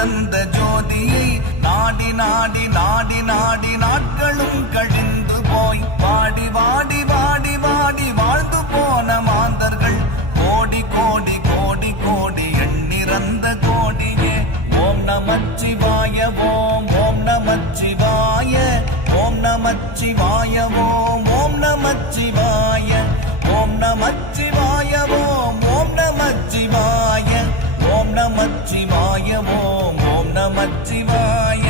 துலந்த ஜோதியை நாடி நாடி நாடி நாடி நாட்களும் கழிந்து போய் வாடி வாடி வாடி வாடி வாழ்ந்து போன மாந்தர்கள் கோடி கோடி கோடி கோடி எண்ணிறந்த கோடியே. ஓம் நமச்சிவாய ஓம் ஓம் நமச்சிவாய ஓம் நமச்சிவாய ஓம் ஓம் நமச்சிவாய ஓம் நமச்சிவாய ஓம் ஓம் நமச்சிவாய ஓம் நமச்சிவாய ஓம் ஓம் நமச்சிவாய.